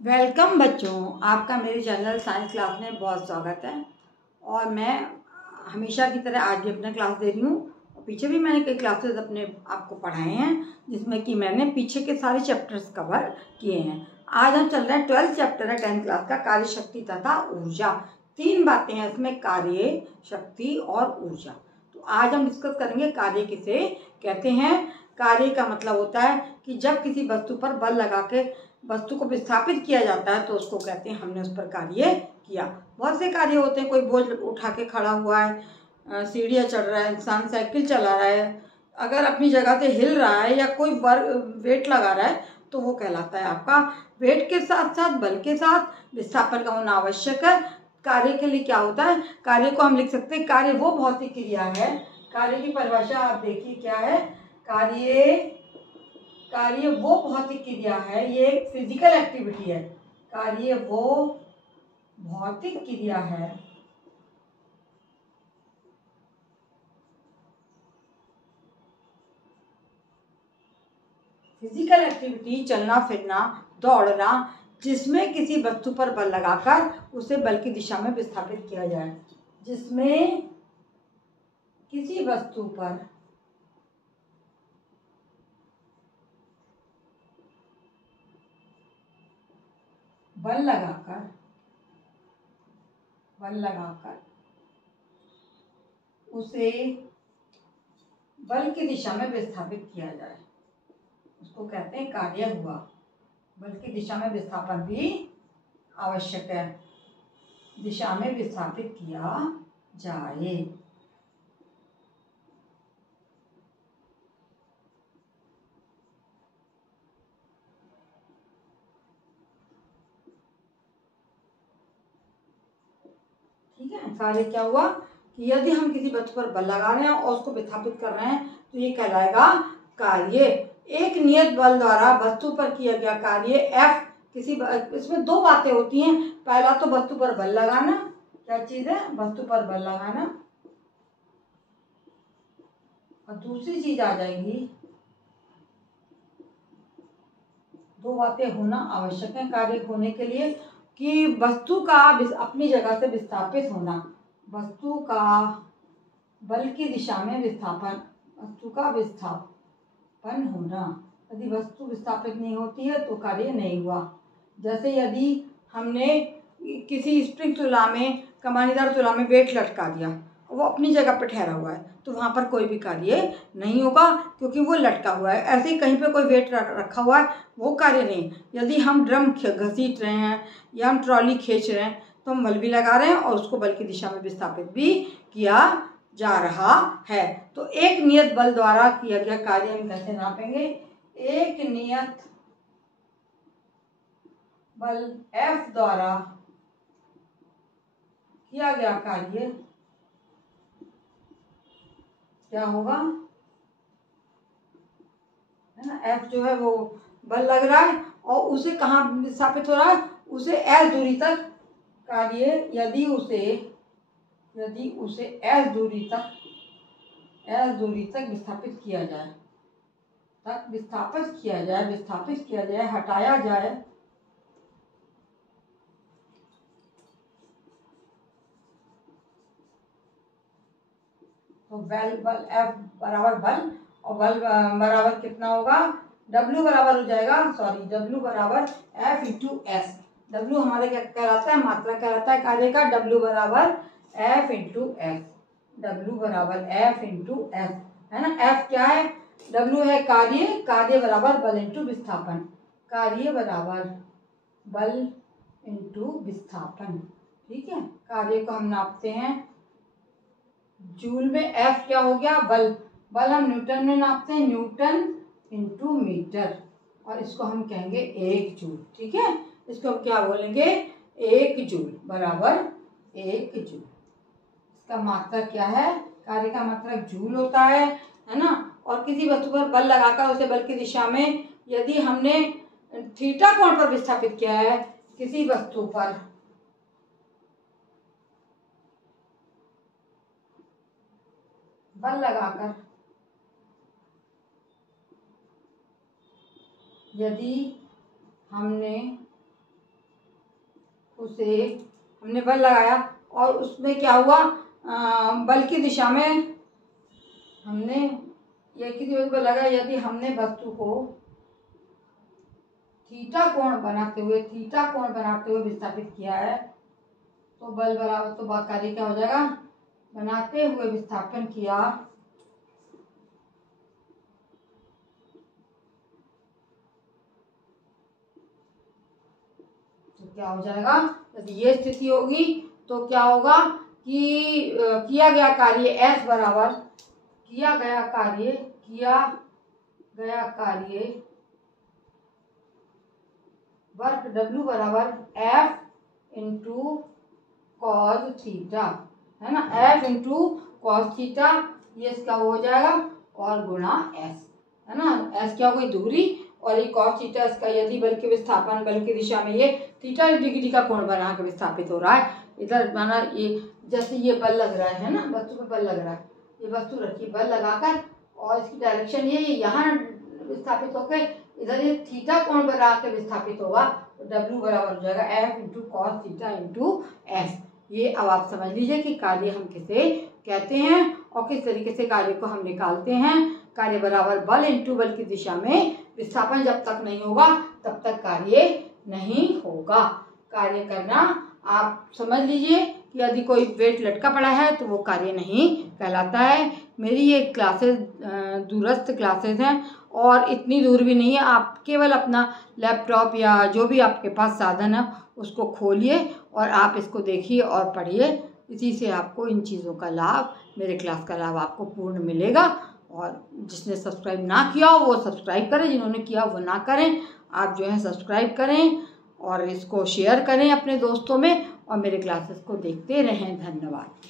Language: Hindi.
वेलकम बच्चों, आपका मेरे चैनल साइंस क्लास में बहुत स्वागत है। और मैं हमेशा की तरह आज भी अपना क्लास दे रही हूँ। और पीछे भी मैंने कई क्लासेस अपने आपको पढ़ाए हैं, जिसमें कि मैंने पीछे के सारे चैप्टर्स कवर किए हैं। आज हम चल रहे हैं 12th चैप्टर है 10th क्लास का, कार्य शक्ति तथा ऊर्जा। 3 बातें हैं इसमें, कार्य, शक्ति और ऊर्जा। तो आज हम डिस्कस करेंगे कार्य किसे कहते हैं। कार्य का मतलब होता है कि जब किसी वस्तु पर बल लगा के वस्तु को विस्थापित किया जाता है तो उसको कहते हैं हमने उस पर कार्य किया। बहुत से कार्य होते हैं, कोई बोझ उठा के खड़ा हुआ है, सीढ़ियाँ चढ़ रहा है, इंसान साइकिल चला रहा है, अगर अपनी जगह से हिल रहा है या कोई वेट लगा रहा है तो वो कहलाता है आपका। वेट के साथ साथ बल के साथ विस्थापन का होना आवश्यक है। कार्य के लिए क्या होता है, कार्य को हम लिख सकते हैं, कार्य वो भौतिक क्रिया है। कार्य की परिभाषा आप देखिए क्या है। कार्य वो भौतिक क्रिया है, ये एक फिजिकल एक्टिविटी है। कार्य वो भौतिक क्रिया है फिजिकल एक्टिविटी, चलना फिरना, दौड़ना, जिसमें किसी वस्तु पर बल लगाकर उसे बल की दिशा में विस्थापित किया जाए। जिसमें किसी वस्तु पर बल लगाकर उसे बल की दिशा में विस्थापित किया जाए, उसको कहते हैं कार्य हुआ। बल की दिशा में विस्थापन भी आवश्यक है, दिशा में विस्थापित किया जाए। ठीक है, कार्य क्या हुआ कि यदि हम किसी वस्तु पर बल लगा रहे हैं और उसको विस्थापित कर रहे हैं तो ये कहलाएगा कार्य। एक नियत बल द्वारा वस्तु पर किया गया कार्य F इसमें 2 बातें होती हैं। पहला तो वस्तु पर बल लगाना, क्या चीज है, वस्तु पर बल लगाना। और दूसरी चीज आ जाएगी, 2 बातें होना आवश्यक है कार्य होने के लिए, कि वस्तु का अपनी जगह से विस्थापित होना, वस्तु का बल की दिशा में विस्थापन, वस्तु का विस्थापन होना। यदि वस्तु विस्थापित नहीं होती है तो कार्य नहीं हुआ। जैसे यदि हमने किसी स्प्रिंग तुला में, कमानीदार तुला में वेट लटका दिया, वो अपनी जगह पर ठहरा हुआ है तो वहाँ पर कोई भी कार्य नहीं होगा, क्योंकि वो लटका हुआ है। ऐसे ही कहीं पे कोई वेट रखा हुआ है, वो कार्य नहीं। यदि हम ड्रम घसीट रहे हैं या हम ट्रॉली खींच रहे हैं तो हम बल भी लगा रहे हैं और उसको बल की दिशा में विस्थापित भी किया जा रहा है। तो एक नियत बल द्वारा किया गया कार्य हम कैसे नापेंगे। एक नियत बल F द्वारा किया गया कार्य क्या होगा, है ना। F जो है वो बल लग रहा है और उसे कहाँ विस्थापित हो रहा है, उसे S दूरी तक कार्य, यदि उसे S दूरी तक विस्थापित किया जाए, हटाया जाए, तो बल F बराबर बल, और बल बराबर कितना होगा, W बराबर हो जाएगा, W बराबर F इंटू एस। W हमारे क्या कहलाता है, मात्रा कहलाता है कार्य का। W बराबर F इंटू एस, W बराबर F इंटू एस, है ना। F क्या है, W है कार्य बराबर बल इंटू विस्थापन, कार्य बराबर बल इंटू विस्थापन। ठीक है, कार्य को हम नापते हैं जूल में। F क्या हो गया, बल हम न्यूटन में नापते हैं, न्यूटन इंटू मीटर, और इसको हम कहेंगे 1 जूल। ठीक है, इसको हम क्या बोलेंगे, 1 जूल बराबर 1 जूल। इसका मात्रक क्या है, कार्य का मात्रक जूल होता है ना। और किसी वस्तु पर बल लगाकर उसे बल की दिशा में, यदि हमने थीटा कोण पर विस्थापित किया है किसी वस्तु पर, बल लगाकर यदि हमने उसे हमने बल लगाया और उसमें क्या हुआ, बल की दिशा में हमने एक ही दिशा पर लगा। यदि हमने वस्तु को थीटा कोण बनाते हुए विस्थापित किया है तो बल बराबर, तो कार्य क्या हो जाएगा, बनाते हुए विस्थापन किया तो क्या हो जाएगा, यदि ये स्थिति होगी तो क्या होगा कि किया गया कार्य S बराबर किया गया कार्य वर्क W बराबर F इंटू कॉस थीटा, है ना, F इंटू कॉस थीटा, ये इसका हो जाएगा और गुणा S, है ना, S क्या हो गई दूरी और ये कॉस थीटा इसका, यदि बल के विस्थापन बल की दिशा में ये थीटा डिग्री का कोण बना के विस्थापित हो रहा है, इधर माना ये जैसे ये बल लग रहा है ना, वस्तु पे बल लग रहा है, ये वस्तु रखिए बल लगाकर और इसकी डायरेक्शन ये यहाँ विस्थापित होकर इधर ये थीटा कोण बना के विस्थापित होगा तो W बराबर हो जाएगा F into cos theta into S। ये अब आप समझ लीजिए कि कार्य हम किसे कहते हैं और किस तरीके से कार्य को हम निकालते हैं। कार्य बराबर बल इंटू बल की दिशा में विस्थापन जब तक नहीं होगा तब तक कार्य नहीं होगा। कार्य करना आप समझ लीजिए कि यदि कोई वेट लटका पड़ा है तो वो कार्य नहीं कहलाता है। मेरी ये क्लासेस दूरस्थ क्लासेस हैं और इतनी दूर भी नहीं है, आप केवल अपना लैपटॉप या जो भी आपके पास साधन है उसको खोलिए और आप इसको देखिए और पढ़िए। इसी से आपको इन चीज़ों का लाभ, मेरे क्लास का लाभ आपको पूर्ण मिलेगा। और जिसने सब्सक्राइब ना किया हो वो सब्सक्राइब करें, जिन्होंने किया वो ना करें। आप जो है सब्सक्राइब करें और इसको शेयर करें अपने दोस्तों में और मेरे क्लासेस को देखते रहें। धन्यवाद।